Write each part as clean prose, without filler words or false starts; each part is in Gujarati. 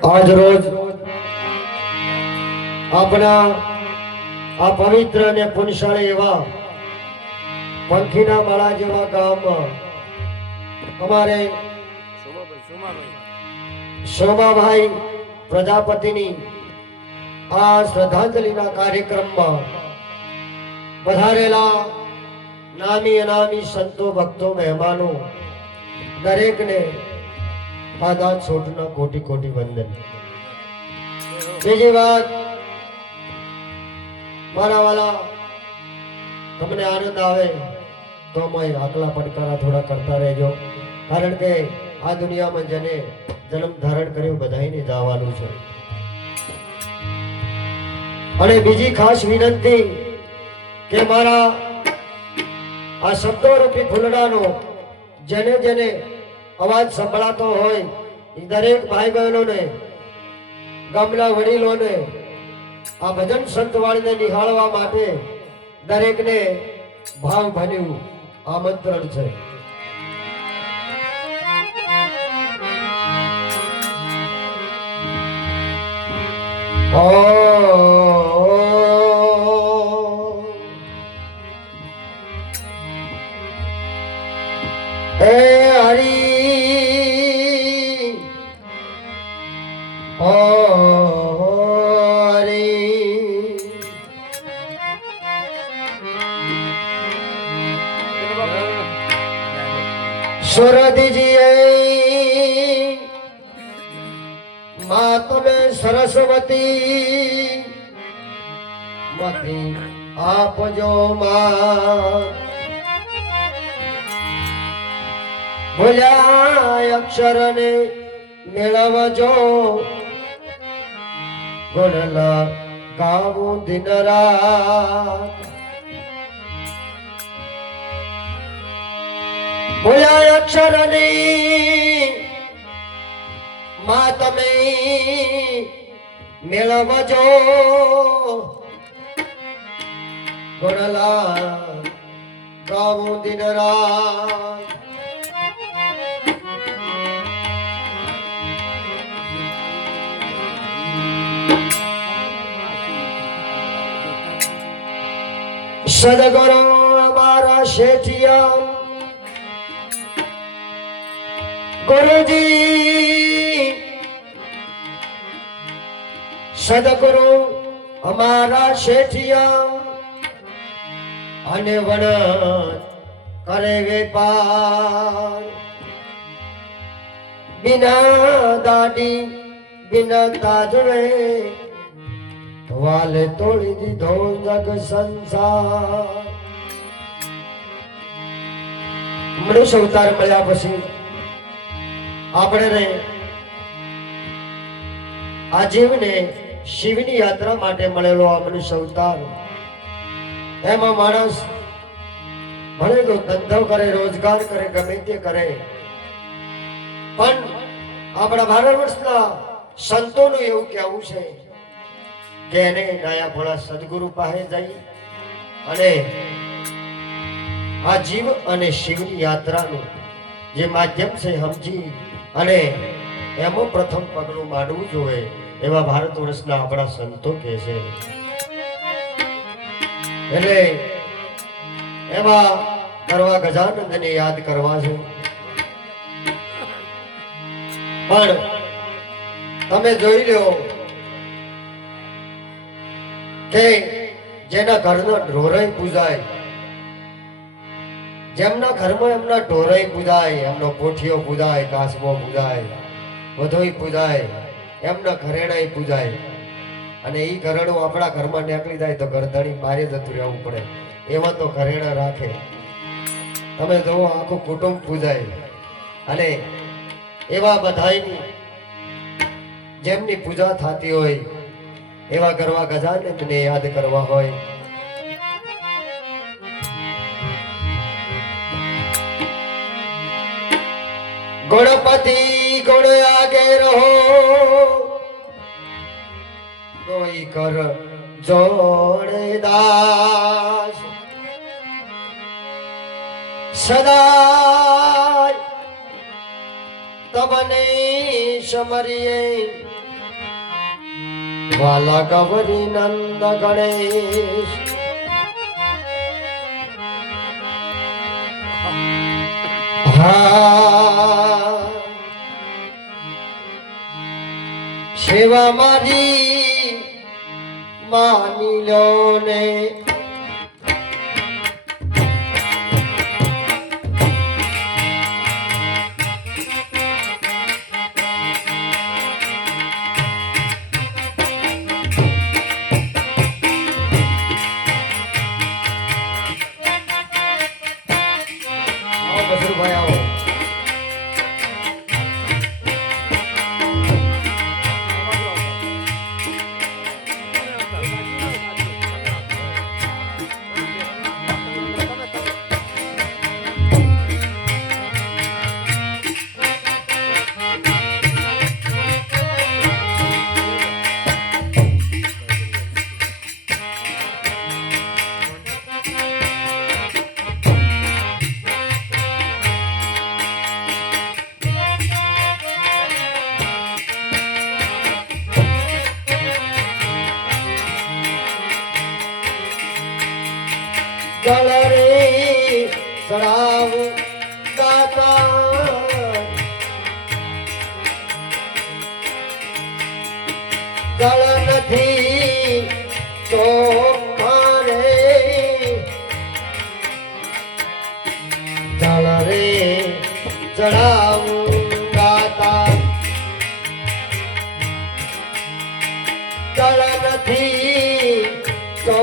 આજ રોજ આપણા આ પવિત્ર અને પુણ્યશાળી એવા પંખીના માળા જેવા ગામમાં અમારે શોભાભાઈ પ્રજાપતિની આ શ્રદ્ધાંજલિના કાર્યક્રમમાં પધારેલા નામી અનામી સંતો ભક્તો મહેમાનો દરેકને આદાન છોટના કોટી કોટી વંદન। બીજી વાત, મારા વાલા, તમને આનંદ આવે તો मैं આકલા પડકારા થોડા કરતા રહેજો, કારણ કે આ દુનિયામાં જેને જન્મ ધારણ કર્યો બધાઈને જવાનું છે। અને બીજી ખાસ વિનંતી કે મારા આ શબ્દોરૂપી ફૂલડાનો જેને જેને અવાજ સંભળાતો હોય એ દરેક ભાઈ બહેનોને, ગામના વડીલોને આ ભજન સંતવાણીને નિહાળવા માટે દરેકને ભાવભર્યું આમંત્રણ છે। સુરદીજીએ માં તમે સરસ્વતી મતી આપજો માં, ભૂલ્યા અક્ષરને મેળવજો, ગુણલા ગાવું દિન રાત, ભૂલ્યા અક્ષરની માં તમે મેળવજો, ગુણલા ગાવું દિન રાત। સદગુરુ અમારા શેઠિયા गुरुजी, सदगुरु हमारा शेठिया अने वण करे वेपार, बिना दाढ़ी बिना ताजवे वाले तोड़ी दीधो जग संसार। मनुष्य अवतार મળ્યા પછી આપણે આ જીવને શિવની યાત્રા માટે મળેલો આ મનુષ્ય અવતાર, એમાં માણસ ભલે તો ધંધો કરે, રોજગાર કરે, ગમે તે કરે, પણ આપણા ભારત વર્ષના સંતોનું એવું કહેવું છે કે એને નાયા ભોળા સદગુરુ પાસે જઈ અને આ જીવ અને શિવની યાત્રાનું જે માધ્યમ છે સમજી અને એમાં પ્રથમ પગલું માંડવું જોઈએ, એવા ભારત વર્ષના આપણા સંતો કહે છે। એટલે એવા કરવા ગજાનંદને યાદ કરવા છે। પણ તમે જોઈ લો કે જેના ઘરના ઢોરાઈ પૂજાય, જેમના ઘરમાં એમના ઢોરાઈ પૂજાય, એમનો પોઠિયો પૂજાય, કાસબો પૂજાય, વધોઈ પૂજાય, એમના ઘરેણાઈ પૂજાય, અને એ ઘરેણું આપણા ઘરમાં નીકળી જાય તો ગરદણી મારે જતું રહેવું પડે, એવા તો ઘરેણા રાખે। તમે જોવો આખું કુટુંબ પૂજાય, અને એવા બધાયની જેમની પૂજા થતી હોય એવા કરવા ગજાનંદને યાદ કરવા હોય। गणपति गुण आगे रहो, कोई कर जोड़े दास, सदा तबने समरिए વાલા ગૌરી નંદ ગણેશ હા સેવા મારી માની લો ને ભાઈ આવો જળ રે ચડાવું દાતા જળ નથી તો મારે જળ રે ચડાવું દાતા જળ નથી તો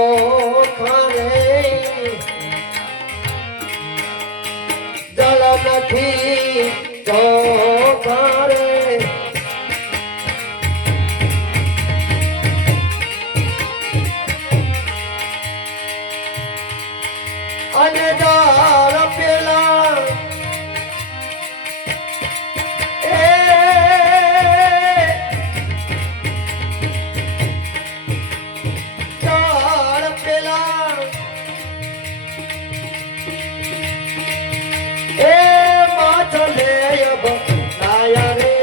જળ નથી તો કરે અને દાળ પેલા દાળ પેલા ચલે આયા રે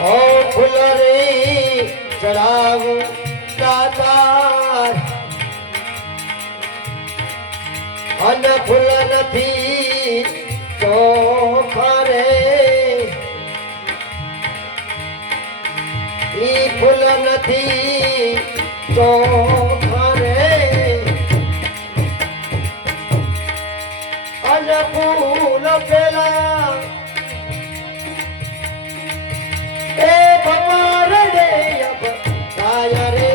ઓ ફૂલ રે ચડાવું દાતા અન ફૂલ નથી તો ખરે ઈ ફૂલ નથી તો ખરે અન ફૂલ પેલા એ ભમર રે કાયા રે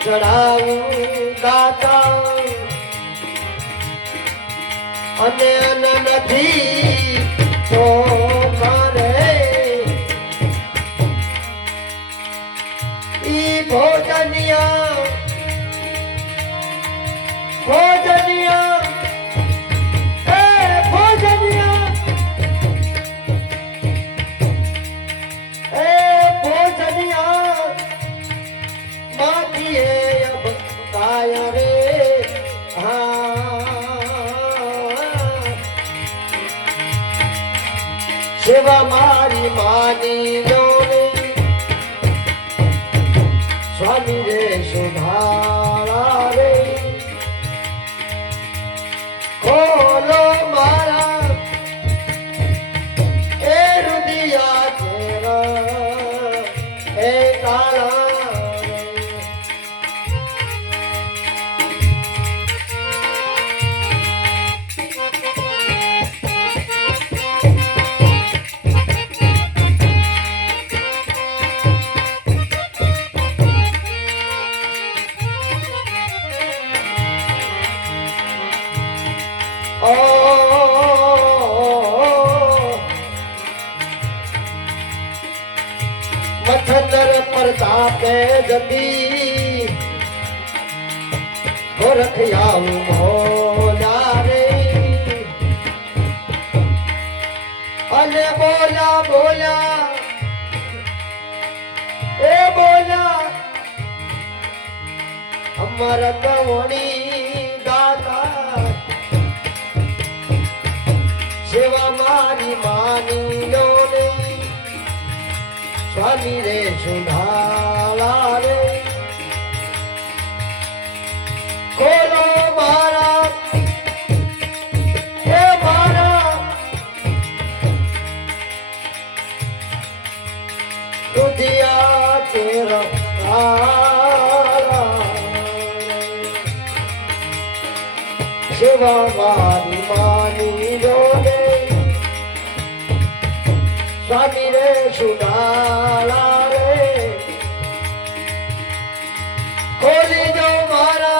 ચડાવું દાતા અને નથી તો કરે ઈ ભોજનિયા ભોજનિયા સેવા મારી માની લો રે સ્વામી રે સુધારા રે ખોલો મારા એ રુદિયા ઘેરા એ તારા ઓ મથનર પ્રતાપે જતી ગોરખ આવું મોલા રે અને બોલા બોલા એ બોલા અમારા કવણી દાતા સેવા મારી માની લો ને સ્વામી રે સુધાલા રે ખોલો મારા હે મારા દુધિયા તેરા સેવા મારી માની લો ને સ્વામી રે સુધાલા રે ખોલી દો મારા